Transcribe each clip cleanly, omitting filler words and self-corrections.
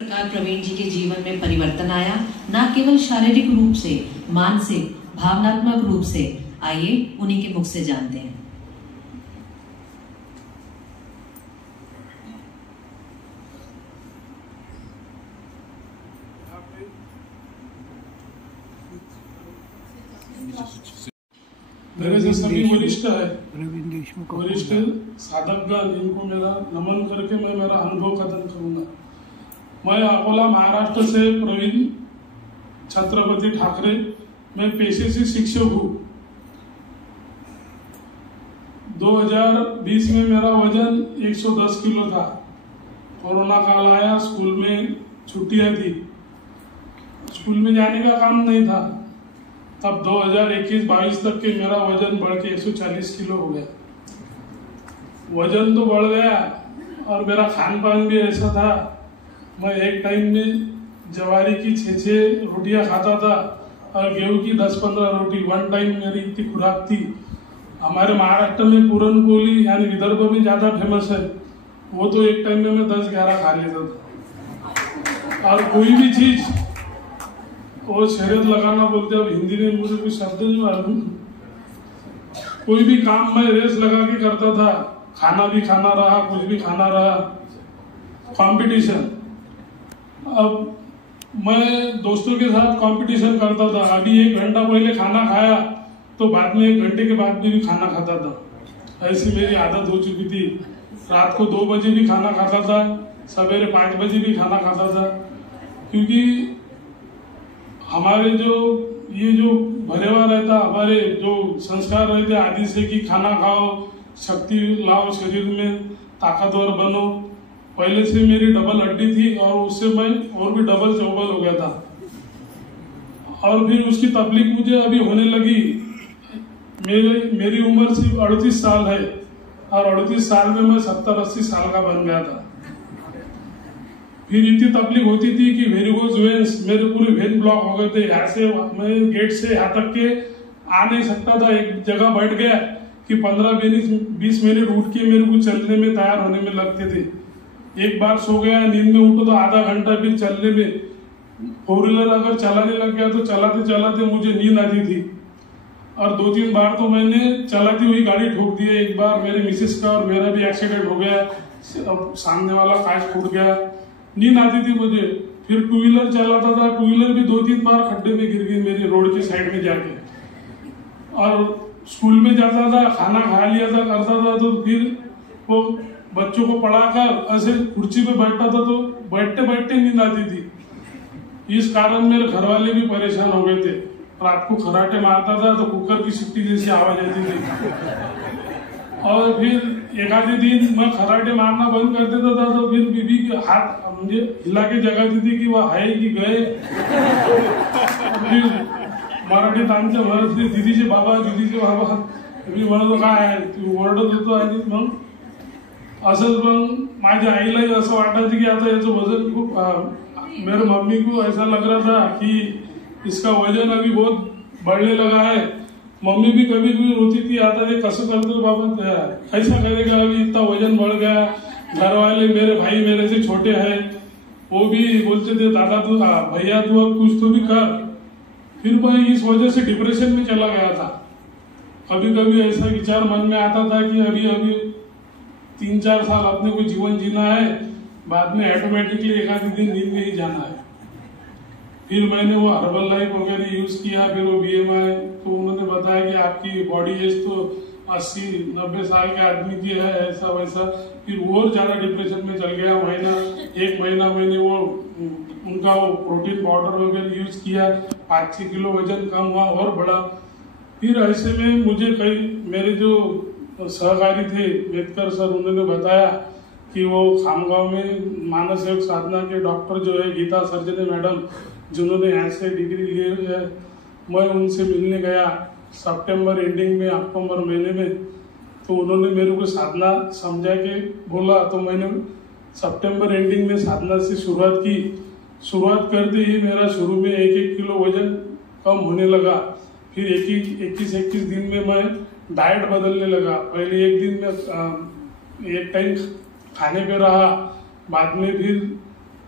प्रकार प्रवीण जी के जीवन में परिवर्तन आया, न केवल शारीरिक रूप से, मानसिक भावनात्मक रूप से। आइए उन्हीं के मुख से जानते हैं। मेरे से सभी वरिष्ठ है, वरिष्ठ साधकगण, इनको मेरा नमन करके मैं मेरा अनुभव कथन करूंगा। मैं अकोला महाराष्ट्र से प्रवीण छत्रपति ठाकरे, मैं पेशे से शिक्षक हूँ। 2020 में मेरा वजन 110 किलो था। कोरोना काल आया, स्कूल में छुट्टियां थी, स्कूल में जाने का काम नहीं था। तब 2021-22 तक के मेरा वजन बढ़ के 140 किलो हो गया। वजन तो बढ़ गया और मेरा खान पान भी ऐसा था, मैं एक टाइम में जवारी की 6-6 रोटियां खाता था और गेहूं की 10-15 रोटी। वन टाइम मेरी इतनी खुराक थी। हमारे महाराष्ट्र में पूरन पोली यानी विदर्भ में ज्यादा फेमस है, वो तो एक टाइम में मैं 10-11 खा लेता था। और कोई भी चीज वो शरीर लगाना बोलते, अब हिंदी में मुझे कुछ शब्द नहीं मालूम। कोई भी काम मैं रेस लगा के करता था, खाना भी खाना रहा, कुछ भी खाना रहा, कंपटीशन। अब मैं दोस्तों के साथ कंपटीशन करता था। अभी 1 घंटा पहले खाना खाया तो बाद में 1 घंटे के बाद भी खाना खाता था। ऐसी मेरी आदत हो चुकी थी। रात को 2 बजे भी खाना खाता था, सवेरे 5 बजे भी खाना खाता था। क्योंकि हमारे जो ये जो भरेवा रहता, हमारे जो संस्कार रहते आदि से कि खाना खाओ, शक्ति लाओ, शरीर में ताकतवर बनो। पहले से मेरी डबल हड्डी थी और उससे मैं और भी डबल चौबल हो गया था। और फिर उसकी तकलीफ मुझे अभी होने लगी। मेरी उम्र सिर्फ 38 साल है और 38 साल में मैं 70-80 साल का बन गया था। फिर इतनी तकलीफ होती थी कि वेरिकोज वेन्स, मेरे पूरे वेन ब्लॉक हो गए थे। यहाँ से मैं गेट से यहाँ तक के आ नहीं सकता था। एक जगह बैठ गया कि 15-20 मिनट उठ के मेरे को चलने में तैयार होने में लगते थे। एक बार सो गया, नींद में उठो तो आधा घंटा फिर चलने में। 4 व्हीलर अगर चलाने लग गया तो चलाते चलाते मुझे नींद आती थी। और 2-3 बार तो मैंने चलाती हुई गाड़ी ठोक दी। एक बार मेरे मिसेस का और मेरा भी एक्सीडेंट हो गया, सामने वाला कांच फूट गया। नींद आती थी मुझे। फिर 2 व्हीलर चलाता था, 2 व्हीलर भी 2-3 बार खड्डे में गिर गई मेरी रोड के साइड में जाके। और स्कूल में जाता था, खाना खा लिया था, करता था, तो फिर वो बच्चों को पढ़ाकर ऐसे कुर्सी पे बैठता था तो बैठते बैठते नींद आती थी। इस कारण मेरे घर वाले भी परेशान हो गए थे। रात को खराटे मारता था तो कुकर की सीटी जैसी आवाज आती थी। और फिर एक आधे दिन मैं खराटे मारना बंद कर देता था तो फिर बीबी के हाथ मुझे हिला के जगाती थी कि वह है कि गए। मराठीत आमच्या घरातले दीदीचे बाबा मी म्हणतो काय तू ओरडत होतो आणि मग असंच मग माझ्या आईलाही असं वाटायचं की आता याचं वजन खूप। मेरे मम्मी को ऐसा लग रहा था कि इसका वजन अभी बहुत बढ़ने लगा है। मम्मी भी कभी कभी रोती थी, आता ये कसं करतो बाबा, ऐसा करेगा, अभी इतना वजन बढ़ गया। घर वाले मेरे भाई मेरे से छोटे हैं, वो भी बोलते थे दादा तू भैया तू अब कुछ तो भी कर। फिर मैं इस वजह से डिप्रेशन में चला गया था। कभी कभी ऐसा विचार मन में आता था कि अभी 3-4 साल अपने को जीवन जीना है, बाद में ऑटोमेटिकली एक आधे दिन नींद में ही जाना है। फिर मैंने वो हर्बल लाइफ वगैरह यूज किया। फिर वो BMI, तो उन्होंने बताया कि आपकी बॉडी एज तो 80-90 साल के आदमी की है, ऐसा वैसा। फिर और ज्यादा डिप्रेशन में चल गया। 1 महीना मैंने वो उनका वो प्रोटीन पाउडर वगैरह यूज किया। 5-6 किलो वजन कम हुआ और बढ़ा। फिर ऐसे में मुझे कई मेरे जो सहकारी थे वेदकर सर, उन्होंने बताया कि वो खामगांव में मानस योग साधना के डॉक्टर जो है गीता सर्जने मैडम, जिन्होंने यहाँ से डिग्री ली है, मैं उनसे मिलने गया सितंबर एंडिंग में, अक्टूबर महीने में। तो उन्होंने मेरे को साधना समझा के बोला, तो मैंने सितंबर एंडिंग में साधना से शुरुआत की। शुरुआत करते ही मेरा शुरू में 1-1 किलो वजन कम होने लगा। फिर 21 दिन में मैं डाइट बदलने लगा। पहले एक दिन में एक टाइम खाने पे रहा, बाद में फिर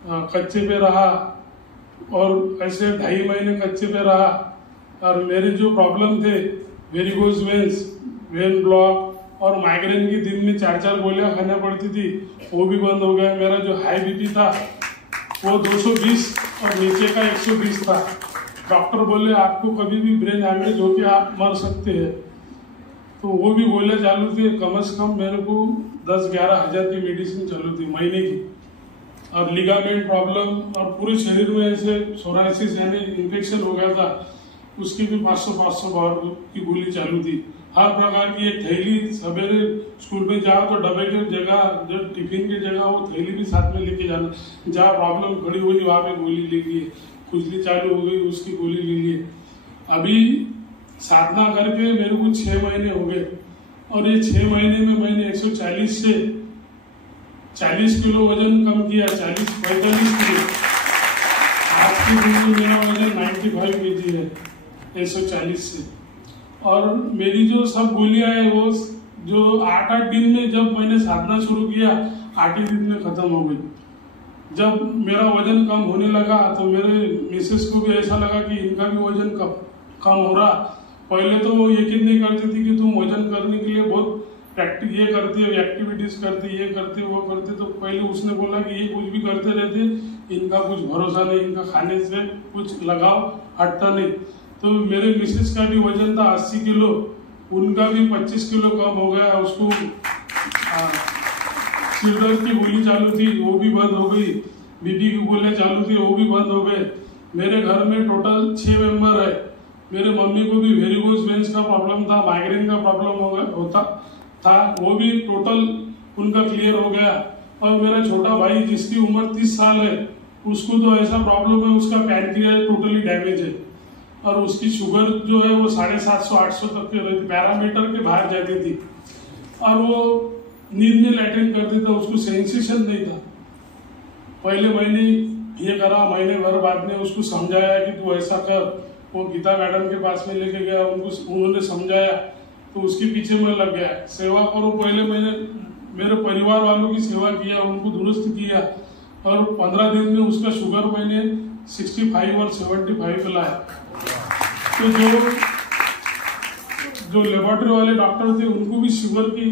कच्चे पे रहा और ऐसे 2.5 महीने कच्चे पे रहा। और मेरे जो प्रॉब्लम थे वेरिकोज वेन्स, वेन ब्लॉक और माइग्रेन की दिन में 4-4 गोलियां खाना पड़ती थी, वो भी बंद हो गया। मेरा जो हाई बीपी था वो 220 और नीचे का 120 था। डॉक्टर बोले आपको कभी भी ब्रेन हैमरेज होके आप मर सकते हैं। तो वो भी गोलियां चालू थी, कम से कम मेरे को 10-11 हज़ार की मेडिसिन चालू थी महीने की। और लिगामेंट प्रॉब्लम और पूरे शरीर में ऐसे सोराइसिस यानी इन्फेक्शन हो गया था, उसकी भी 500 बार की गोली चालू थी। हर प्रकार की एक थैली, सवेरे स्कूल में जाओ तो डब्बे की जगह, जो टिफिन की जगह वो थैली भी साथ में लेके जाना। जहाँ प्रॉब्लम खड़ी हुई वहाँ पे गोली ले लिए, खुजली चालू हो गई उसकी गोली ले लिए। अभी साधना करके मेरे को 6 महीने हो गए और ये 6 महीने में मैंने 140 से 40 किलो वजन कम किया, 45 किलो। आज की दिन में मेरा वजन 95 kg है 140 से। और मेरी जो सब गोलियां है वो जो 8-8 दिन में, जब मैंने साधना शुरू किया 8 ही दिन में खत्म हो गई। जब मेरा वजन कम होने लगा तो मेरे मिसेस को भी ऐसा लगा कि इनका भी वजन कम हो रहा। पहले तो वो यकीन नहीं करती थी कि तुम वजन करने के लिए बहुत प्रैक्टिस ये करती है, एक्टिविटीज करती है, ये करते वो करते। तो पहले उसने बोला कि ये कुछ भी करते रहते, इनका कुछ भरोसा नहीं, इनका खाने से कुछ लगाव हटता नहीं। तो मेरे मिसेस का भी वजन था 80 किलो, उनका भी 25 किलो कम हो गया। उसको सिरदर्द की गोली चालू थी वो भी बंद हो गई, बीपी की गोलियां चालू थी वो भी बंद हो गए। मेरे घर में टोटल 6 मेंबर है। मेरे मम्मी को भी वेरिकोज वेन्स का प्रॉब्लम था, माइग्रेन का प्रॉब्लम होता था, वो भी टोटल उनका क्लियर हो गया। और मेरा छोटा भाई जिसकी उम्र 30 साल है, उसको तो ऐसा प्रॉब्लम है, उसका पैनक्रियाज टोटली डैमेज है और उसकी शुगर जो है वो 750-800 तक के रहती, पैरामीटर के बाहर जाती थी। और वो नींद में लैट्रिन करती था, उसको सेंसेशन नहीं था। पहले मैंने ये करा, महीने भर बाद में उसको समझाया कि तू ऐसा कर। वो गीता मैडम के पास में लेके गया, उन्होंने समझाया तो उसके पीछे में लग गया। सेवा करो, पहले मैंने मेरे परिवार वालों की सेवा किया, उनको दुरुस्त किया और 15 दिन में उसका शुगर मैंने 65 और 75 पे लाया। तो जो लेबोरेटरी वाले डॉक्टर थे उनको भी शुगर की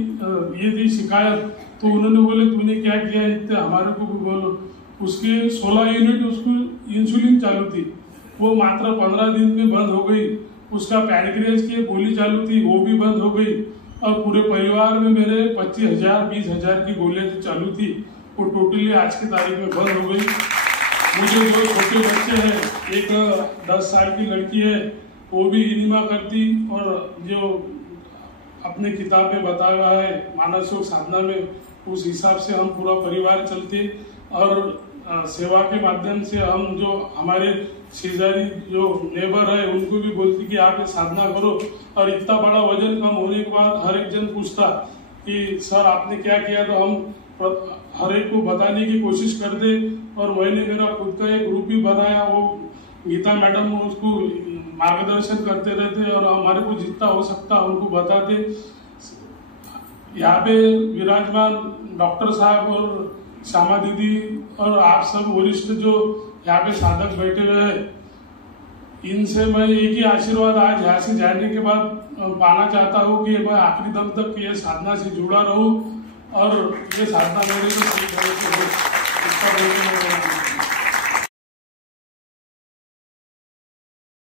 ये थी शिकायत, तो उन्होंने बोले तूने क्या किया इतने, हमारे को भी बोलो। उसके 16 यूनिट उसको इंसुलिन चालू थी, वो मात्र 15 दिन में बंद हो गई। उसका पैनक्रियाज की गोली चालू थी वो भी बंद हो गई। और पूरे परिवार में मेरे 25,000-20,000 की गोलियां चालू थी, वो टोटली आज की तारीख में बंद हो गई। मुझे 2 छोटे बच्चे हैं, एक 10 साल की लड़की है, वो भी इनिमा करती और जो अपने किताब में बताया हुआ है मानस योग साधना में, उस हिसाब से हम पूरा परिवार चलते। और सेवा के माध्यम से हम जो हमारे शेजारी जो नेबर है उनको भी बोलती कि आप ये साधना करो। और इतना बड़ा वजन कम होने के बाद हर एक जन पूछता कि सर आपने क्या किया, तो हम हर एक को बताने की कोशिश करते। और मैंने मेरा खुद का एक ग्रुप भी बनाया, वो गीता मैडम उसको मार्गदर्शन करते रहते और हमारे को जितना हो सकता उनको बताते। यहाँ पे विराजमान डॉक्टर साहब और श्यामा दीदी और आप सब वरिष्ठ जो यहाँ पे साधक बैठे हुए हैं, इनसे मैं एक ही आशीर्वाद आज यहाँ से जाने के बाद पाना चाहता हूँ कि मैं आखिरी दम तक ये साधना से जुड़ा रहूं और ये साधना मेरे को सही तरह से हो।